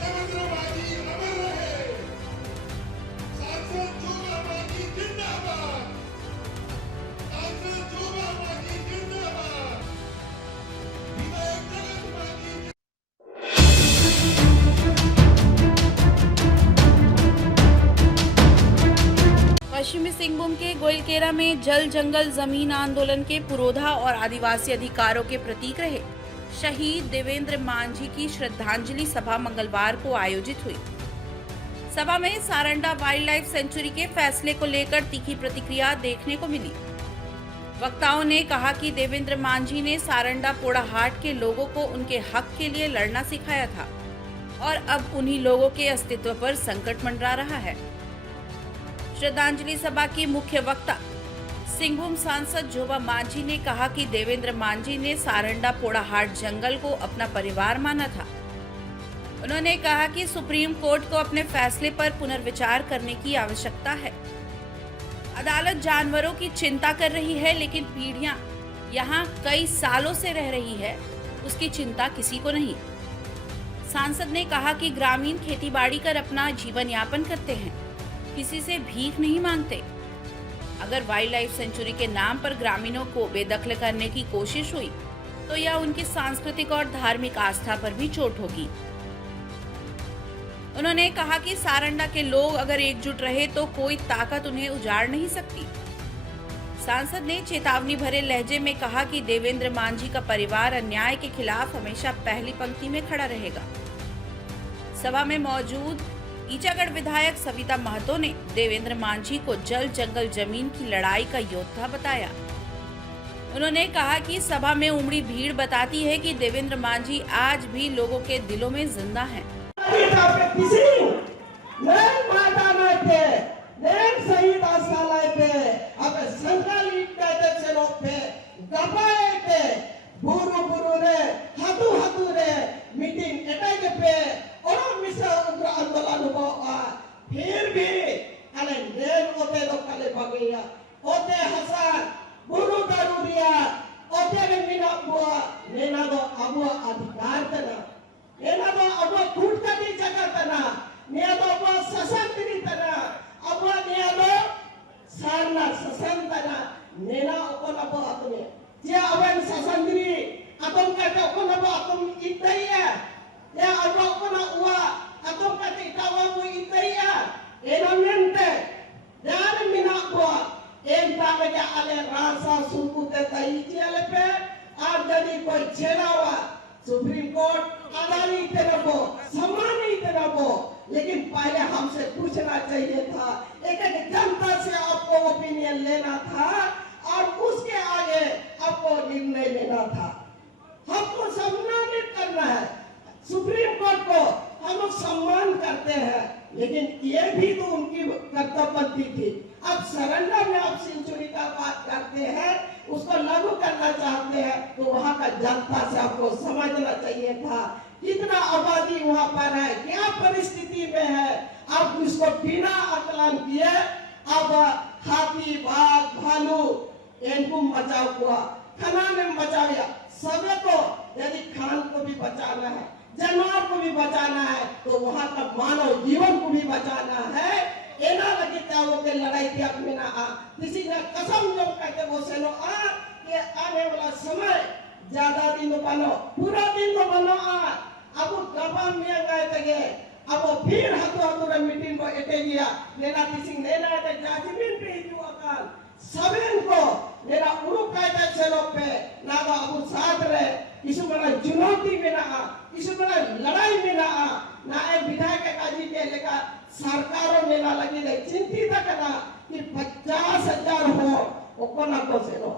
देवेंद्र मांझी अमर रहे। सांसद जोगा मांझी जिंदाबाद। सांसद जोगा मांझी जिंदाबाद। विधायक जगत मांझी। पश्चिमी सिंहभूम के गोइलकेरा में जल जंगल जमीन आंदोलन के पुरोधा और आदिवासी अधिकारों के प्रतीक रहे शहीद देवेंद्र मांझी की श्रद्धांजलि सभा मंगलवार को आयोजित हुई। सभा में सारंडा वाइल्ड लाइफ सेंचुरी के फैसले को लेकर तीखी प्रतिक्रिया देखने को मिली। वक्ताओं ने कहा कि देवेंद्र मांझी ने सारंडा पोड़ाहाट के लोगों को उनके हक के लिए लड़ना सिखाया था और अब उन्हीं लोगों के अस्तित्व पर संकट मंडरा रहा है। श्रद्धांजलि सभा की मुख्य वक्ता सिंहभूम सांसद जोबा मांझी ने कहा कि देवेंद्र मांझी ने सारंडा पोड़ाहाट जंगल को अपना परिवार माना था। उन्होंने कहा कि सुप्रीम कोर्ट को अपने फैसले पर पुनर्विचार करने की आवश्यकता है। अदालत जानवरों की चिंता कर रही है, लेकिन पीढ़ियां यहां कई सालों से रह रही है, उसकी चिंता किसी को नहीं। सांसद ने कहा कि ग्रामीण खेतीबाड़ी कर अपना जीवन यापन करते हैं, किसी से भीख नहीं मांगते। अगर वाइल्ड लाइफ सेंचुरी के नाम पर ग्रामीणों को बेदखल करने की कोशिश हुई तो यह उनकी सांस्कृतिक और धार्मिक आस्था पर भी चोट होगी। उन्होंने कहा कि सारंडा के लोग अगर एकजुट रहे तो कोई ताकत उन्हें उजाड़ नहीं सकती। सांसद ने चेतावनी भरे लहजे में कहा कि देवेंद्र मांझी का परिवार अन्याय के खिलाफ हमेशा पहली पंक्ति में खड़ा रहेगा। सभा में मौजूद ईचागढ़ विधायक सविता महतो ने देवेंद्र मांझी को जल जंगल जमीन की लड़ाई का योद्धा बताया। उन्होंने कहा कि सभा में उमड़ी भीड़ बताती है कि देवेंद्र मांझी आज भी लोगों के दिलों में जिंदा हैं। फिर भी अने नेन ओते दो कले बगैया ओते हसन बुरु दारुरिया ओते रे मिना बुआ नेना दो अबुआ अधिकार तना नेना दो अबुआ कुटकटी जगह तना नेना दो अबुआ सशस्त्री तना अबुआ नेना दो सारना सशन तना नेना ओकोन अबुआ अतमे जे अवन सशस्त्री अतम काटे ओकोन अबुआ अतम इतैया या अबुआ ओकोन उआ अतम काटे इतावा मु इतैया enamente dari minak buah entah mereka ale rasa suku tetai ciale pe ada di koi celawa supreme court Adani तरफो सम्मानी तरफो लेकिन पहले हमसे पूछना चाहिए था एक जनता से आपको ओपिनियन लेना था और उसके आगे आपको निर्णय लेना था। हमको सम्मानित करना है, सुप्रीम कोर्ट को हम लोग सम्मान करते हैं, लेकिन ये भी तो उनकी कर्तव्य थी। अब सरेंडर में आप सेंचुरी का बात करते हैं, उसको लागू करना चाहते हैं, तो वहाँ का जनता से आपको समझना चाहिए था कितना आबादी वहाँ पर है, क्या परिस्थिति में है। आप उसको बिना आकलन किए अब हाथी बाघ भालू इनको बचाव हुआ, खाना में बचाया सभी को। यदि खान को भी बचाना है, जानवर को भी बचाना है, तो वहाँ का मानव जीवन को भी बचाना है। एना लगे त्यागों के लड़ाई थी अपने ना किसी ने कसम जो कहते वो से नो कि आने वाला समय ज्यादा दिन तो बनो, पूरा दिन तो बनो अब गबन में गए थे, अब फिर हाथों मीटिंग को एटे गया लेना किसी लेना है जाजमीन पे जो अकाल सभी को लेना उड़ू कहते से लोग पे ना तो अब साथ रहे, इस बड़ा चुनौती में ना इस बड़ा लड़ाई में ना एक विधायक काजी के लेकर सरकारों में ना लगी रही चिंतित करना कि 50,000 हो वो ना को से लो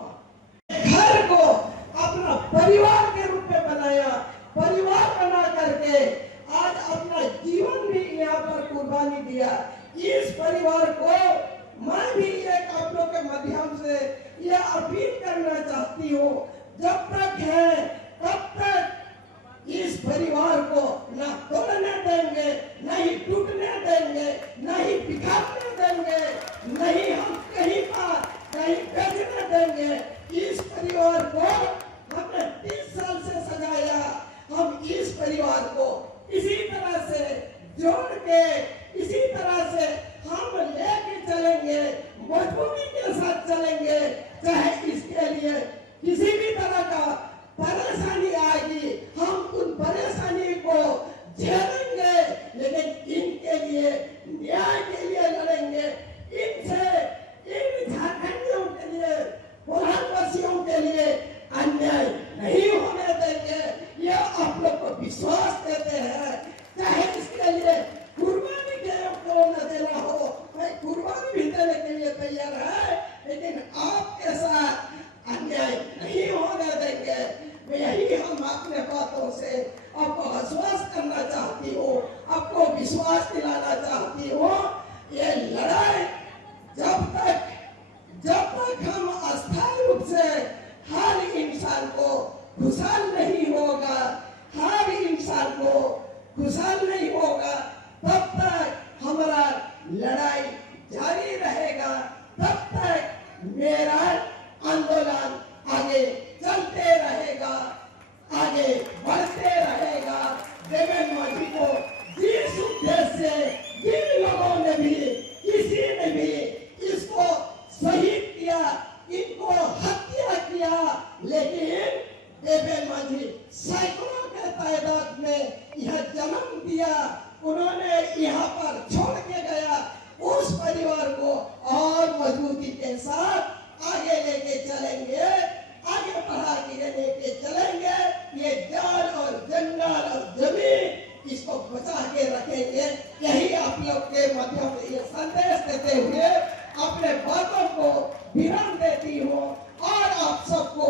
घर को अपना परिवार के रूप में बनाया, परिवार बना करके आज अपना जीवन भी यहाँ पर कुर्बानी दिया। इस परिवार को मैं भी एक आप लोग के माध्यम से यह अपील करना चाहती हूँ, जब तक है तब तक इस परिवार को न तोड़ने देंगे, न ही टूटने देंगे, न ही बिखरने देंगे, नहीं हम कहीं पर कहीं बेचने देंगे। इस परिवार को हमने 30 साल से सजाया, हम इस परिवार को इसी तरह से जोड़ के इसी तरह से हम लेके चलेंगे, मजबूती के साथ चलेंगे। चाहे इसके लिए किसी भी तरह का परेशानी आएगी, हम उन परेशानी को झेलेंगे, लेकिन इनके लिए न्याय के लिए लड़ेंगे। इनसे, इन झारखंडियों के लिए, भारतवासियों के लिए अन्याय नहीं होने देंगे। ये आप लोग को विश्वास देते हैं। चाहे इसके लिए कुर्बानी को न देना हो, मैं कुर्बानी भी देने के लिए तैयार है, लेकिन आपके साथ अन्याय नहीं होने देंगे। मैं यही हम अपने बातों से आपको आश्वासन करना चाहती हूँ, आपको विश्वास दिलाना चाहती हूँ। ये लड़ाई जब तक हम अस्थायी रूप से हर इंसान को खुशहाल नहीं होगा, हर इंसान को खुशहाल नहीं होगा, तब तक हमारा लड़ाई जारी रहेगा। तब तक मेरा आंदोलन आगे चलते रहेगा, आगे बढ़ते रहेगा। देवेंद्र मांझी को जिस उद्देश्य से जिन लोगों ने भी, किसी ने भी इसको शहीद किया, इनको हत्या किया, लेकिन देवेंद्र मांझी सैकड़ों के तादाद में यह जन्म दिया, उन्होंने यहाँ पर छोड़ के गया। उस परिवार को और मजबूती के साथ आगे लेके चलेंगे, आगे बढ़ा के लेके चलेंगे। ये जान और जंगल और जमीन, इसको बचा के रखेंगे। यही आप लोग के माध्यम से ये संदेश देते हुए अपने बातों को विराम देती हूँ और आप सबको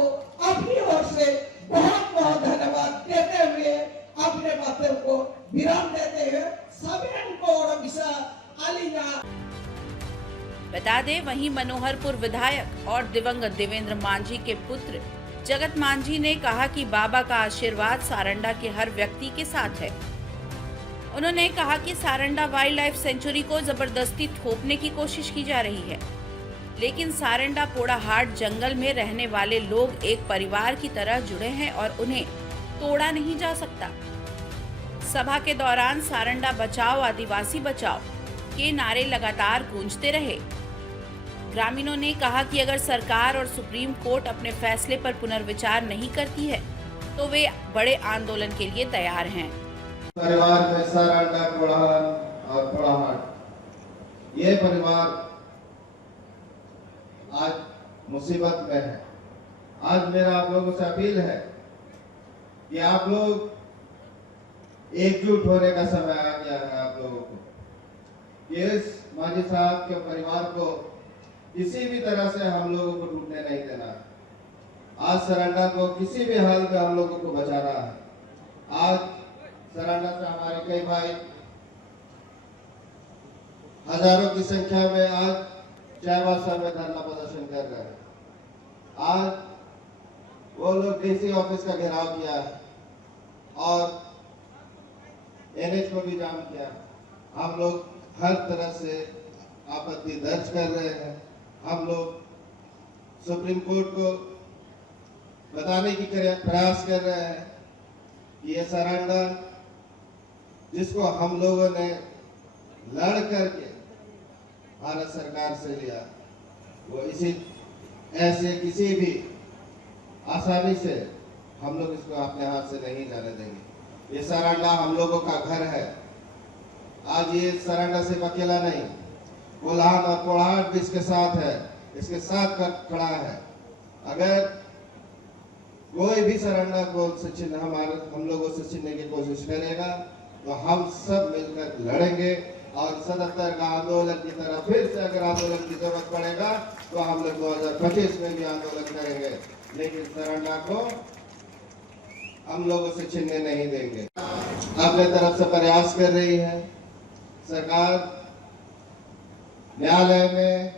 अपनी ओर से बहुत बहुत धन्यवाद देते हुए अपने बातों को विराम देते हुए सभी को बता दें, वहीं मनोहरपुर विधायक और दिवंगत देवेंद्र मांझी के पुत्र जगत मांझी ने कहा कि बाबा का आशीर्वाद सारंडा के हर व्यक्ति के साथ है। उन्होंने कहा कि सारंडा वाइल्ड लाइफ सेंचुरी को जबरदस्ती थोपने की कोशिश की जा रही है, लेकिन सारंडा पोड़ाहाट जंगल में रहने वाले लोग एक परिवार की तरह जुड़े हैं और उन्हें तोड़ा नहीं जा सकता। सभा के दौरान सारंडा बचाओ, आदिवासी बचाओ के नारे लगातार गूंजते रहे। ग्रामीणों ने कहा कि अगर सरकार और सुप्रीम कोर्ट अपने फैसले पर पुनर्विचार नहीं करती है तो वे बड़े आंदोलन के लिए तैयार हैं। परिवार में सारंडा, और पोड़ाहाट, ये परिवार आज मुसीबत में है। आज मेरा आप लोगों से अपील है कि आप लोग एकजुट होने का समय आ गया है। आप लोगों को इस मांझी साहब के परिवार को किसी भी तरह से हम लोगों को टूटने नहीं देना है। आज सारंडा को किसी भी हाल में हम लोगों को बचाना है। आज सारंडा से हमारे कई भाई हजारों की संख्या में आज चाईबासा में धरना प्रदर्शन कर रहे हैं। आज वो लोग डीसी ऑफिस का घेराव किया है और एनएच को भी जाम किया। हम लोग हर तरह से आपत्ति दर्ज कर रहे हैं। हम लोग सुप्रीम कोर्ट को बताने की प्रयास कर रहे हैं कि ये सारंडा जिसको हम लोगों ने लड़ करके भारत सरकार से लिया, वो इसी ऐसे किसी भी आसानी से हम लोग इसको अपने हाथ से नहीं जाने देंगे। ये सारंडा हम लोगों का घर है। आज ये सारंडा सिर्फ अकेला नहीं, कोल्हान और पोड़ाहाट भी इसके साथ है, इसके साथ खड़ा है। अगर कोई भी सारंडा को हम लोगों से छीनने की कोशिश करेगा तो हम सब मिलकर लड़ेंगे और 77 का आंदोलन की तरह फिर से अगर आंदोलन की जरूरत पड़ेगा तो हम लोग 2025 में भी आंदोलन करेंगे, लेकिन सारंडा को हम लोगों से छीनने नहीं देंगे। अपने तरफ से प्रयास कर रही है सरकार, न्यायालय में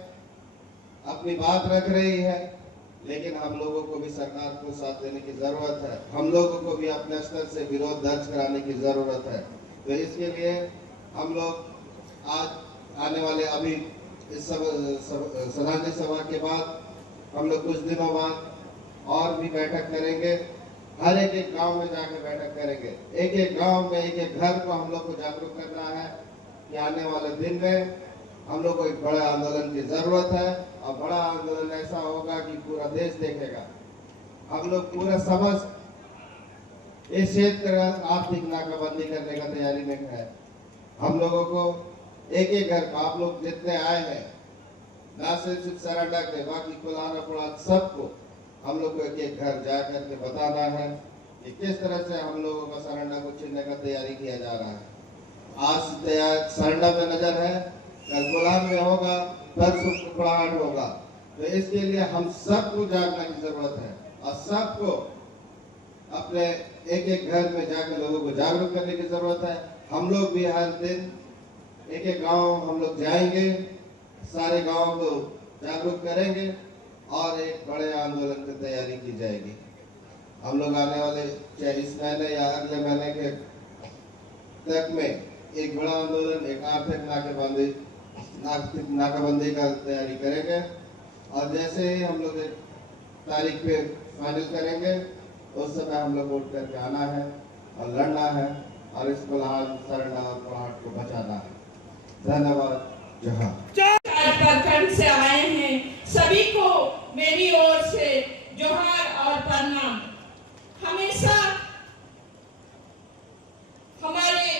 अपनी बात रख रही है, लेकिन हम लोगों को भी सरकार को साथ देने की जरूरत है। हम लोगों को भी अपने स्तर से विरोध दर्ज कराने की जरूरत है। तो इसके लिए हम लोग आज आने वाले अभी इस श्रद्धांजलि सभा के बाद हम लोग कुछ दिनों बाद और भी बैठक करेंगे हर एक गांव में जाकर बैठक करेंगे। एक गांव में एक घर को हम लोग को जागरूक करना है कि आने वाले दिन में हम लोग को एक बड़ा आंदोलन की जरूरत है, और बड़ा आंदोलन ऐसा होगा कि पूरा देश देखेगा। हम लोग पूरा समझ इस क्षेत्र आर्थिक नाकाबंदी करने का तैयारी में है। हम लोगों को एक घर को, आप लोग जितने आए हैं, ना सिर्फ सरंडा के, बाकी कुलाना पुड़ा सबको हम लोग को एक घर जा करके बताना है कि किस तरह से हम लोगों का सरंडा को छीनने का तैयारी किया जा रहा है। आज तैयार सरंडा में नजर है, कल कुलान में होगा, परसों कुड़ाहट होगा। तो इसके लिए हम सबको जागने की जरूरत है, और सबको अपने एक घर में जाकर लोगों को जागरूक करने की जरूरत है। हम लोग भी हर दिन एक गांव हम लोग जाएंगे, सारे गांव को जागरूक करेंगे, और एक बड़े आंदोलन की तैयारी की जाएगी। हम लोग आने वाले चाहे इस महीने या अगले महीने के तक में एक बड़ा आंदोलन, एक आर्थिक नाकाबंदी का तैयारी करेंगे। और जैसे ही हम लोग एक तारीख पे फाइनल करेंगे, उस समय हम लोग वोट करके आना है और लड़ना है, और इस कोल्हान, सरंडा और कोल्हाट को बचाना है। धन्यवाद। जोहार। प्रखंड से आए हैं, सभी को मेरी ओर से जोहार और प्रणाम। हमेशा हमारे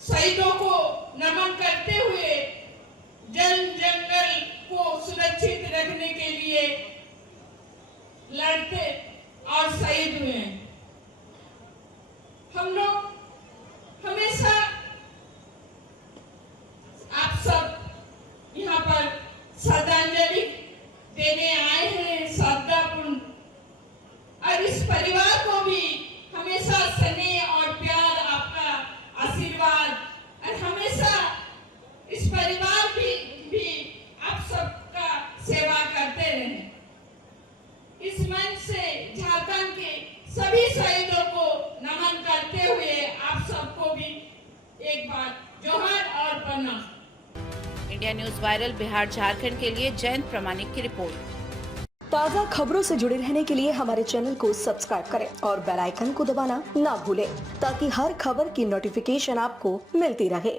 शहीदों को नमन करते हुए जंगल को सुरक्षित रखने के लिए लड़ते और शहीद हुए। हम लोग हमेशा आप सब यहाँ पर श्रद्धांजलि देने आए हैं, श्रद्धापूर्ण, और इस परिवार को भी हमेशा स्नेह और प्यार, आपका आशीर्वाद, और हमेशा इस परिवार भी आप सबका सेवा करते रहें। इस मंच से झारखंड के सभी शहीदों को नमन करते हुए आप सबको भी एक बार जोहार और प्रणाम। India news viral Bihar Jharkhand के लिए जयंत प्रमाणिक की रिपोर्ट। ताज़ा खबरों से जुड़े रहने के लिए हमारे चैनल को सब्सक्राइब करें और बेल आइकन को दबाना ना भूलें, ताकि हर खबर की नोटिफिकेशन आपको मिलती रहे।